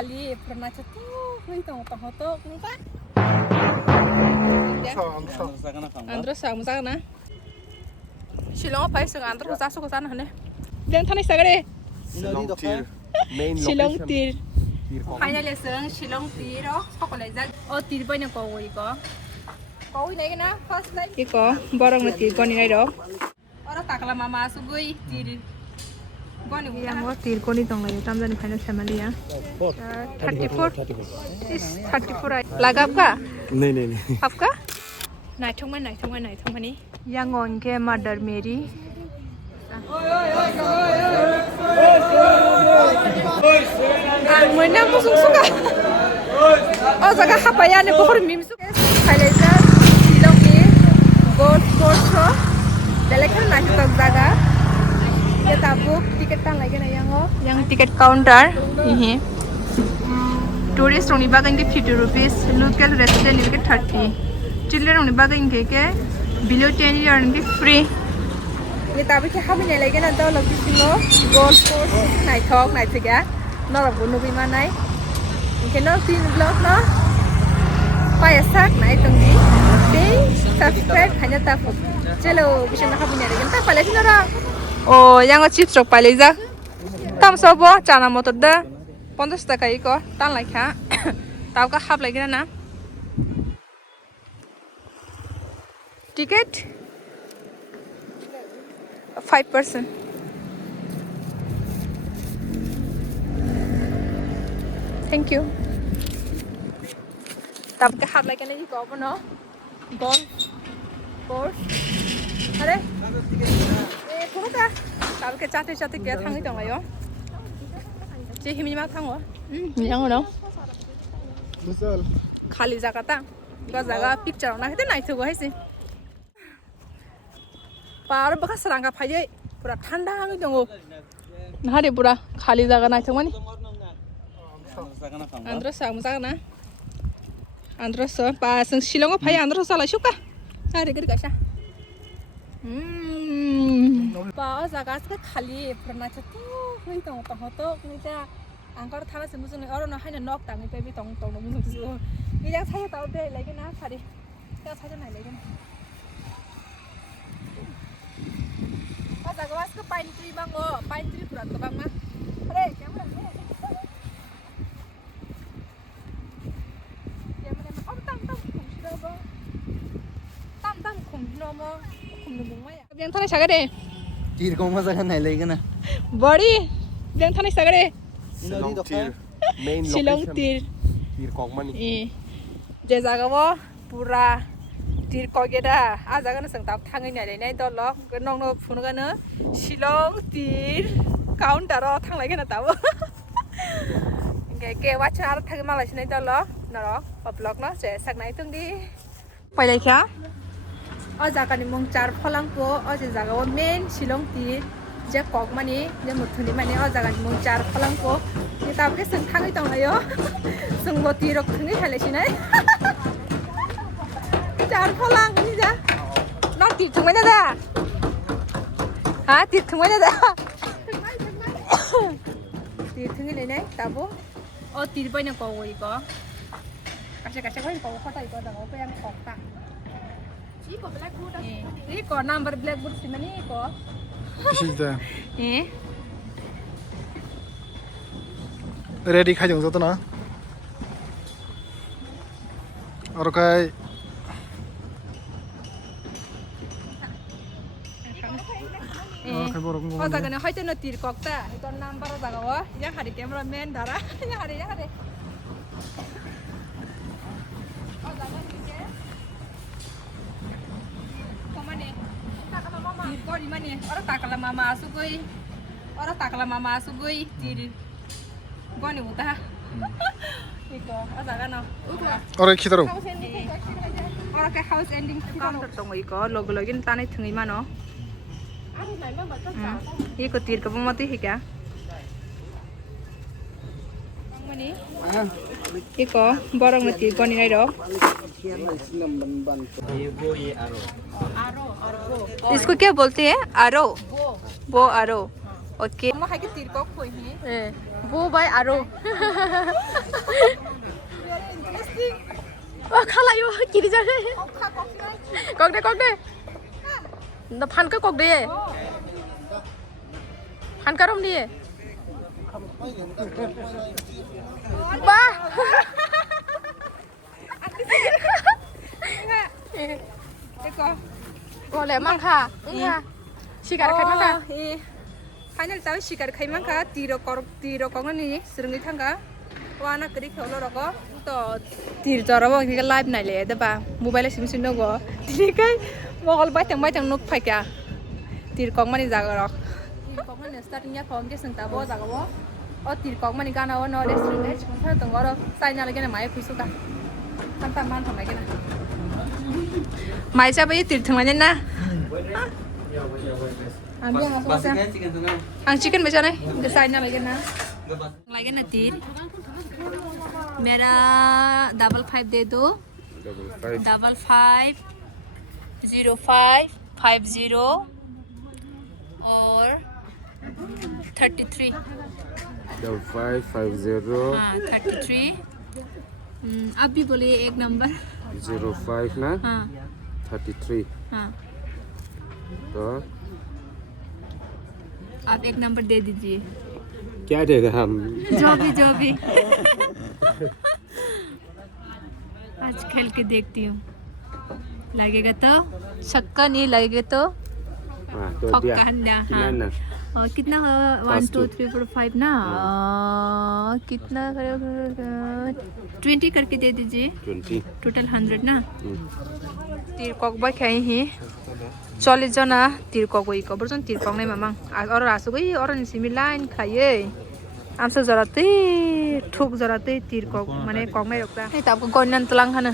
खाली पुराना चतु नहीं तो तो मुका Andro sang sang na Shillong pai sang andro sa su ko san hane Deng thani sagare Shillong tir Finally sang Shillong tir ro ko lai ja o tir pai na ko oi nai na first night ki ko borong na tir ko ni nai ro ora takla mama su gui tir Goni yang mo tir ko ni tong lai tam jani final family ya 34 is 34 lagap ka नहीं आपका नाइथों money Yangon के mother मेरी मोना मुसुं सुगा ओ जगा हापाया ने बहर मिमसु खाइलेजा शिलं के gold sports show बेलेखन नाइथोक जागा के ताबुक टिकेट तान लागे ना yang ticket counter ini Tourist only bagang ke 50 rupees, local resident ke 30. Children only bagang ke below 10 years ke free. Ye tabi ke kami nai lagi na to logi singo gold course Naithok ya. No rabu no bima nai. Ke no tin vlog no. Paya sak nai tunggi. Stay subscribe hanya tapu. Chalo bisa na kami nai lagi ta pala sinora. Oh, yang chips rok pala ja. Tam sobo chana motor da. 50 টাকা eco টান লাইখা তাওকা খাপ লাগি না ticket 5% thank you তাওকা খাপ লাগি না eco বনো গন course আরে এ কোনটা তাওকে চাতে চাতে কে থাঙ্গি দङायो Chị hình như mang thang hả? Nhang rồi đâu? Khali jaga ta. Gak jaga picture na kita naik tuh guys sih. Par bekas serangga payah. Pura thanda hangi dong. Nah deh pura khali jaga naik tuh mana? Andro sang na. Andro so pas Shillong payah Andro salah suka. Hari kiri kasih. Pas jaga sekarang khali pernah catu. Nih tong nih ta angkor thana se musun oro no haina nok tang pe bi tong no musun su ni yang saya tahu deh lagi na sari ya saya nai lagi na pas agawas ke pine tree bang oh pine tree purat ke bang mah are kamera ya mana oh tam khum sida ba tam khum no mo khum no mong ma ya yang thana saga deh तीर को मजा करना है लेकिन ना बड़ी yang thani sagare Shillong tir तीर कॉक money je jaga wo pura tir ko geda a jaga na sang tap thangai nai nai do lo nong no phun ga na Shillong tir counter ro thanglai ga na ta bo ke watch ar thagi malai sinai do lo na ro blog no je sak nai tung di Berailaikha o jaga ni mong char phalang ko o je jaga wo main Shillong tir je kok mani je muthuni mani o jaga ni mong char phalang ko ni tab ke sung thangai tong layo sung bo tirok thungi hale sinai char phalang ni ja no tir thungmai na da ha tir thungmai na da tir thungi le nai tabo o tir pai na ko oi ko kase ko ko khotai ko da ko yang kok ta chi ko blackboard ni ko number blackboard sinani ko किसी eh ready खाई जाऊँ तो ना और काय o jaga ni hoite no tir kok ta to number o jaga wo yang hari camera man dara yang hari o jaga ni ke komane takala mama tir ko di mani ora takala mama asugoi tir goni uta iko o jaga no और किधर हो ora ke house ending counter tong iko logo login tanai thungi mano iko tir ka mati hi kya mani iko borong na tir goni nai ro इसको क्या बोलते हैं आरो वो आरो oke mo hai ke tir kok khoi hi bo bai aro interesting khala yo kiri ja re kok de na phan ka kok de phan ka rom die ba eko boleh mangka sikar khai mangka final tahu sikar khai mangka tiro kok ni serungi thangka wana kri kholo roko to tir jorabo ngi live nai le da ba mobile sim sim no go tirikai mogol bai tang nuk phaika tir kok mani jagarok tir kok mani starting ya form je sangta bo jagawo o tir kok mani gana o no restaurant e chungsa tongoro saina lege na mai phuisuka kanta man thamai gena mai cha bai tir thangmane na ang chicken becha nahi saina lege na lage na tir मेरा 55 दे दो 550550 और 33 5550 हाँ 33 आप भी बोलिए एक number 05 ना हाँ 33 हाँ तो आप एक नंबर दे दीजिए क्या देगा हम जो भी आज खेल के देखती हूँ लगेगा तो छक्का नहीं लगेगा तो पक्का अंडा हाँ और कितना 1 2 3 4 5 ना कितना 20 करके दे दीजिए 20 टोटल 100 ना तिर कक बाय खाई ही 40 जना तिर कक गई को बरजन तिर कक नै मामां और आसु गई और निसिमी लाइन खाये आमसे जराते ठुक जराते तिर कक माने कक नै रक्ता नै ताबको गनन तलां हानो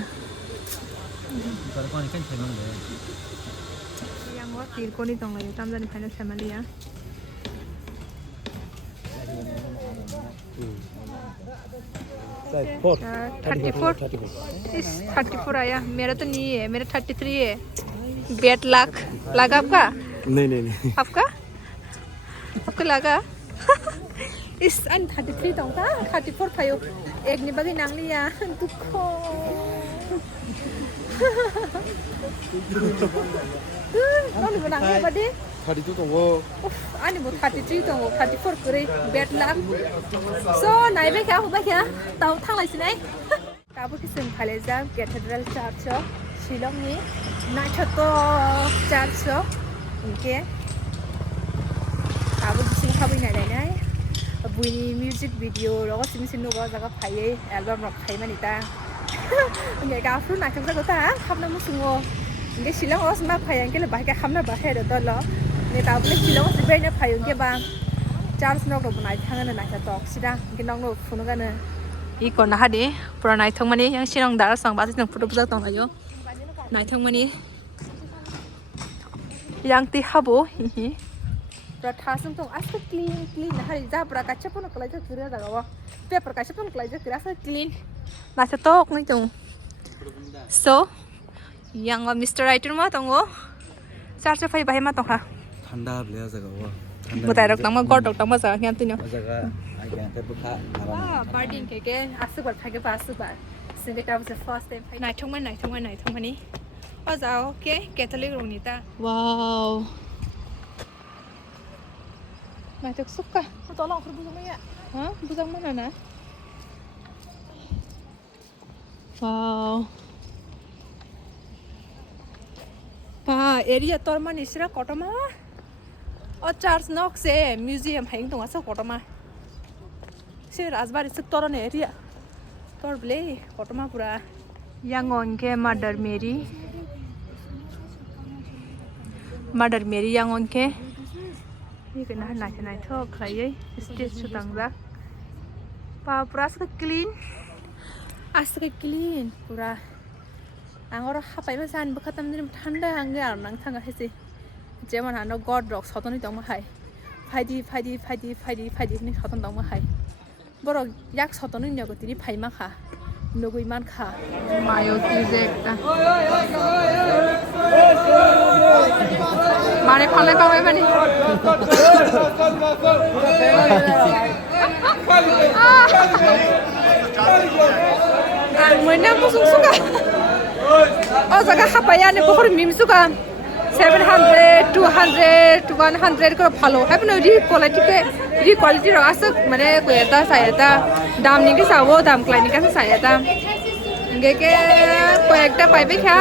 yang wa tir ko ni tong lai tam jani final family ya 34 आया मेरा तो नहीं है मेरा 33 है बेट लाख लगा आपका नहीं आपका लगा इस 33 तो था 34 फायो एक ने बगी नांग लिया दुखो Oni mo nang ba di? 32 तो वो Ani mo 33 to 34 kuri bet lang. So nai ba kya ho ba kya? Tau thang lai sinai. Ta bu ki sing phale ja Cathedral Church Shillong ni Naithok Church okay. Ta bu ki sing khabai nai nai. Buini music video ro sing sing no ga jaga phai album ro phai mani ta. Ngai ka fru na kam ta kham na mu sungo. Nge Shillong os ma phayang ke le ba ka khamna ba he do lo ne ta ble Shillong os be na phayung ke ba chance nok ro banai thang na ka tok sida ke nong no phunu ga na I ko na ha de pura nai thong mani yang Shillong dar sang ba sing photo pujak tong ayo nai thong mani yang ti habo hi pra tha sung tong as clean na hari ja pra ka chapon ko lai ja kira da ga wa paper ka chapon ko lai ja kira sa clean na sa tok ni tong so yang Mr. Writer ma tongo charge phai bai ma tong ha ठंडा ले जगह वो butai rok tang ma god rok tang ma sa ngam tinyo जगह I can ते बुखा barding ke asu bar phai ke pa asu bar singe ta was the first time nai thong ma ni o jao ke catholic rong ni ta wow nai tok sukka to long khur bujang ma ya ha bujang ma na wow pa area tor ma nisra kotoma o church nok se museum haing tonga sa kotoma se rajbari se tor ne area tor ble kotoma pura yangon ke mother mary yangon ke ni ke na nai thok khlai stage chutang ja pa pura sa clean aske clean pura angor hapai ma san bu khatam din thanda hange ar nang thanga hese jemon hano god rock sotoni tong ma hai faidi ni soton tong ma hai boro yak sotoni nyago tini phai ma kha nugui man kha mayo ki je ekta mane phale pa Baimani moina musung suka oh jaga hapaya ne pohor mim suka 700 200 100 ko phalo apno ri quality ro asuk mane ko eta sa eta dam ni ki sawo dam klai ni ka sa eta nge ke ko ekta paibe kha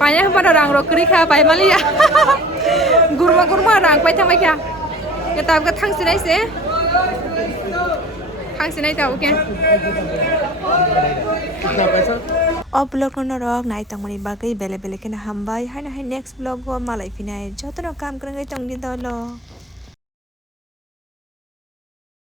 paya hamara rang ro kri kha Baimani ya gurma rang pai thang bai kha ya tab ka thang sinai se thang sinai ta okay blog नरक नाइ तंगमनि बागै बेले बेले के हामबाय हाय next blog मालाय फिनाय जतनो काम करंगै तंगदि दलो